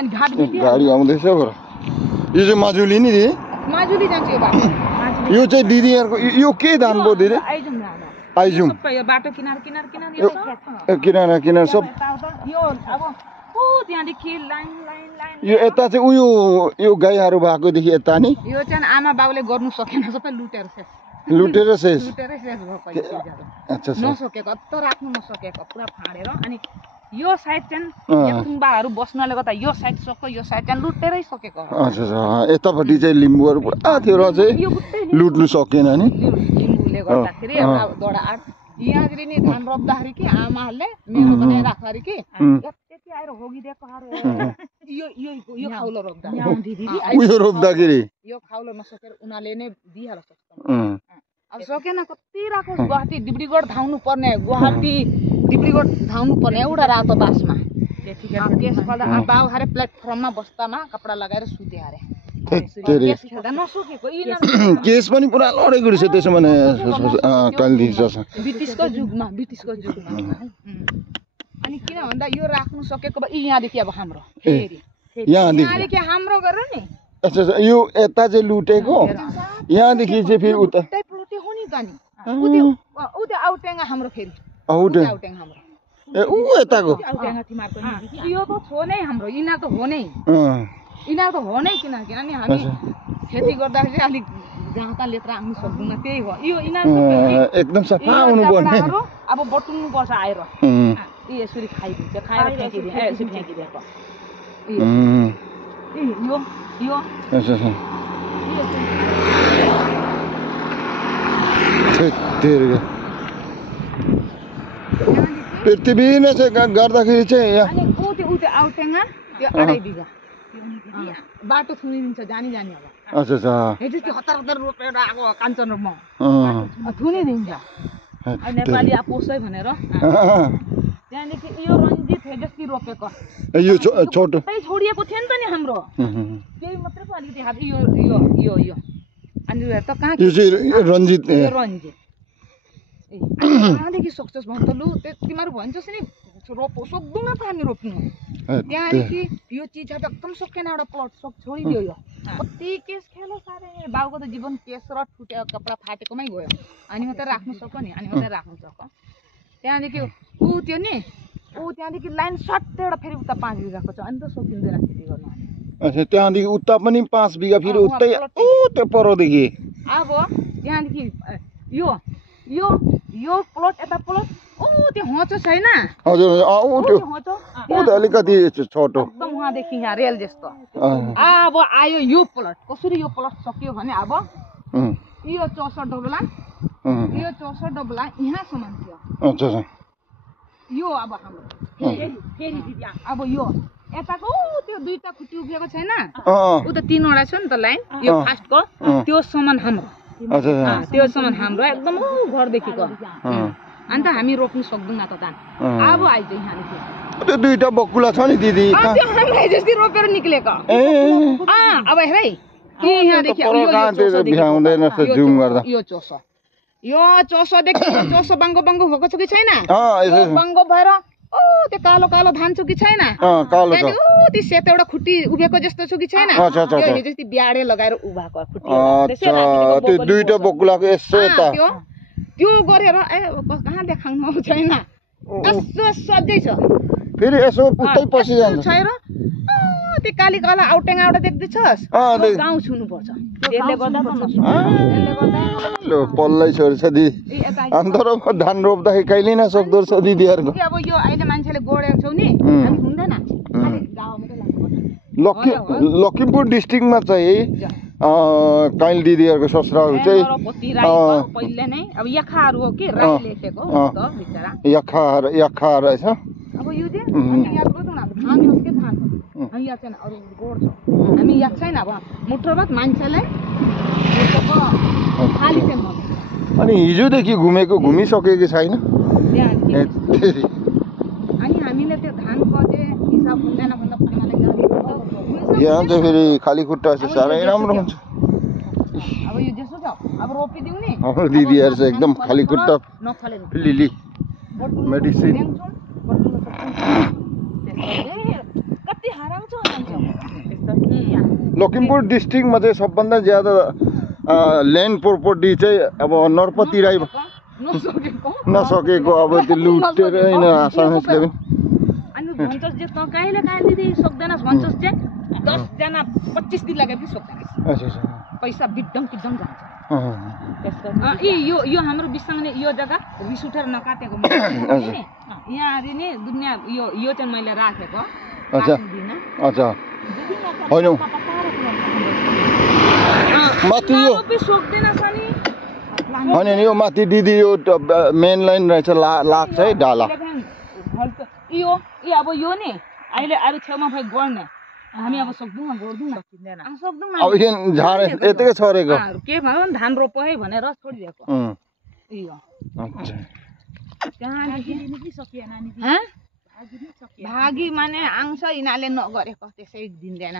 गाडी आउँदैछ बरु यो चाहिँ माजुली नि दिदी माजुली जान्छ यो बाटो यो चाहिँ दिदीहरुको यो के धान भयो दिदी आइजुम बाटो किनार किनार किनार सब यो अब ओ त्यहाँदेखि लाइन यो यता चाहिँ उयो यो गाईहरु भएको देखि यता नि यो चाहिँ आमा बाबुले गर्नु सकेन सबै लुटेर शेष शेष भयो अच्छा नसकेको त राख्नु नसकेको पुरा फाडेर अनि यो साइड चाहिँ यथुम्बाहरु बस्नले गर्दा यो साइड सको यो साइड चाहिँ लुटेरै सकेको अच्छा यतापट्टि चाहिँ लिम्बुहरु पुरा थियो र चाहिँ लुट्नु सकेन नि लिम्बुले गर्दाखेरि एउटा दोडा आठ यहाँहरु नि धान रोप्दाखेरि कि आमाहरुले मेरो बनाइ राख्दाखेरि कि त्यति आएर होगिदिएको हारे यो खाउलो रोप्दा उयो रोप्दाखेरि यो खाउलो नसकेर उनीले नै दिइहाल्छ अब सकेन कति राखोस् गुवाहाटी डिब्रुगढ धाउनु पर्ने गुवाहाटी डिब्रुगढ धाउनु पर्ने एउटा रातो बासमा त्यसबाट बाउ हारे प्लेटफर्ममा बस्तामा कपडा लगाएर सुते हारे केस पनि पुरा लडेको रहेछ त्यसो भने ब्रिटिसको जुगमा अनि किन भन्दा यो राख्नु सकेको यहाँदेखि अब हाम्रो यहाँदेखि हाम्रो गरेर नि अच्छा यो यता चाहिँ लुटेको यहाँदेखि चाहिँ फेरि उता हो नि त नि उते आउटेङ्गा हाम्रो फेरि आउटेङ हाम्रो ए उ यताको यो त हो नै हाम्रो यिनीहरू त हो नै किनकि अनि हामी खेती गर्दाखेरि अलिक जहाँ तहाँ लेत्र आउनु सक्दैनौँ त्यही हो यो एकदम सफा हुनु पर्ने अब बटुल्नु पर्छ आएर यसरी खाइदिन्छ खाएर फ्याँकिदिन्छ यसरी फ्याँकिदिएको यो पृथ्वी नै चाहिँ गर्दाखेरि चाहिँ यहाँ उते आउटेङ्गा त्यो 2.5 बिघा बाटो थुनिदिन्छ जानी अब अच्छा त्यो हतार रोपेर आएको काञ्चनमा थुनिदिन्छ नेपाली पोसै भनेर त्यहाँदेखि यो रन्जित हेजस्ती रोपेको यो छोटो छोडिएको थियो नि त नि हाम्रो त्यही मात्रै पो अलिकति हात यो अनि त कहाँ यो चाहिँ रन्जित कहाँदेखि सक्छस् भन् त लु तिमीहरू भन्छस् नि सक्दैन त हामी रोप्नु त्यहाँदेखि यो चिज एकदम सकेन एउटा प्लट छोडिदियो यो कति केस खेलो साह्रै बाउको त जीवन केस र ठुट्यो कपडा फाटेकोमै गयो अनि मात्रै राख्नु सक्यो नि त्यहाँदेखि त्यहाँदेखि लाइन सट्टै एउटा फेरि उता 5 बिघाको छ अनि त सकिँदैन खेती गर्नु अच्छा त्यहाँदेखि उता पनि 5 बिघा फेरि उतै त्यो परदेखि अब त्यहाँदेखि यो प्लट यता प्लट त्यो होचो छैन हजुर त्यो अलिकति छोटो एकदम वहाँदेखि यहाँ रेल जस्तो अब आयो यो प्लट कसरी यो प्लट सक्यो भने अब यो 64 डबला यहाँसम्म थियो अच्छा यो अब हाम्रो फेरि अब यो यताको त्यो दुईटा खुट्टी उभिएको छैन उता 3वटा छ नि त लाइन यो फास्टको त्यो समान हाम्रो त्यो हाम्रो एकदम घरदेखिको अनि त हामी रोप्नु सक्दैनौँ त धान अब आइज यहाँदेखि त्यो दुईटा बकुला छ नि दिदी त्यो हामीलाई जस्तै रोपेर निक्लेको अब हेरै यहाँदेखि यो चोसोदेखि चोसो बाङ्गो भएको छ कि छैन बाङ्गो भएर त्यो कालो धान छ कि छैन त्यो सेतो एउटा खुट्टी उभिएको जस्तो छ कि छैन जस्तै ब्याडे लगाएर उभाएको खुट्टी त्यो दुईटा बकुलाको यसो यता त्यो गरेर कहाँ देखाउनु छैन यसो सधैँ छ फेरि यसो उतै पछि जान्छ छैन त्यो काली काला आउटेङ्गा एउटा देख्दैछस् गाउँ छुनुपर्छ त्यसले गर्दा पल्लै छोड्छ दिदी अन्त धान रोप्दाखेरि कहिले नसक्दो रहेछ दिदीहरूको अब यो अहिले मान्छेले गोडेको छौ नि हामी हुँदैन लखिमपुर डिस्ट्रिक्टमा चाहिँ काइल दिदीहरूको ससुराहरू चाहिँ पहिले नै अब यखाहरू हो कि राई लेखेको त बिचरा यखा रहेछ अब यो चाहिँ यहाँ सोचौँ न धान हो के धान हो हामी यहाँ चाहिँ अरू गोड छ हामी यहाँ छैन अब मुठोबाट मान्छेलाई खाली चाहिँ अनि हिजोदेखि घुमिसक्यो कि छैन अनि हामीले त्यो धानको चाहिँ हिसाब हुँदैन भन्दा यहाँ चाहिँ फेरि खाली खुट्टा चाहिँ साह्रै राम्रो हुन्छ अब यो जस्तो छ अब रोपिदिउँ नि हाम्रो दिदीहरू चाहिँ एकदम खाली खुट्टा लिली मेडिसिन कति हराउँछ लखिमपुर डिस्ट्रिक्टमा चाहिँ सबभन्दा ज्यादा ल्यान्ड प्रोपर्टी चाहिँ अब नरपति राई नसकेको अब त्यो लुटेर हैन आसामले पनि अनि भन्छस् जे त कहिले दिदी सक्दैनस् भन्छस् जे 10 जना 25 दिन लाग्यो पनि सक्दैनस् अच्छा अच्छा पैसा बिड्डम जान्छ यो हाम्रो बिसँग यो जग्गा रिस उठेर नकाटेको यहाँ अरे नि दुनिया यो चाहिँ मैले राखेको अच्छा अच्छा होइन माथि यो होइन नि यो माथि दिदी यो मेन लाइन रहेछ लाग्छ है डाला यो अब यो नि अहिले अरू छेउमा भए गर्ने हामी अब सक्दैनौँ अब यो झार यतिकै छरेको के भयो धान रोप है भनेर छोडिदिएको भागी माने आउँछ यिनीहरूले नगरेको त्यसै दिँदैन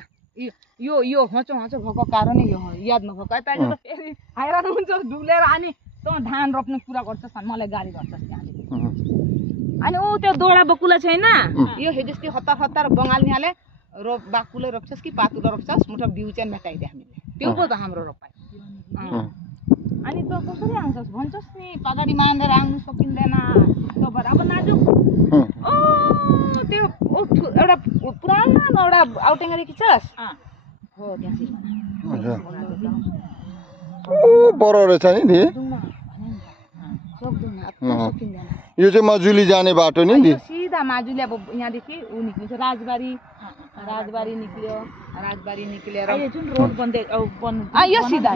यो होचो भएको कारणै यो याद नभएको यता फेरि हैरान हुन्छ डुलेर अनि त धान रोप्ने कुरा गर्छस् मलाई गाली गर्छस् त्यहाँदेखि अनि ऊ त्यो दोडा बकुला छैन यो हेजस्ती हतार बङ्गालीहरूले बाकुले रोप्छस् कि पातुलो रोप्छस् मुठो बिउ चाहिँ भेटाइदियो हामीले त्यो पो त हाम्रो रोपाइ अनि त कसरी आउँछस् भन्छस् नि पगाडी मानेर आउनु सकिँदैन तबर अब नाजुक त्यो एउटा पुरानो एउटा आउटेङ्गरी खिच्छस् हो त्यहाँ बरो रहेछ नि यो चाहिँ मजुली जाने बाटो नि सिधा माजुली अब यहाँदेखि ऊ निक्लिन्छ राजबारी निक्ल्यो राजबारी निक्लेर जुन रोड बन्दै यो सिधा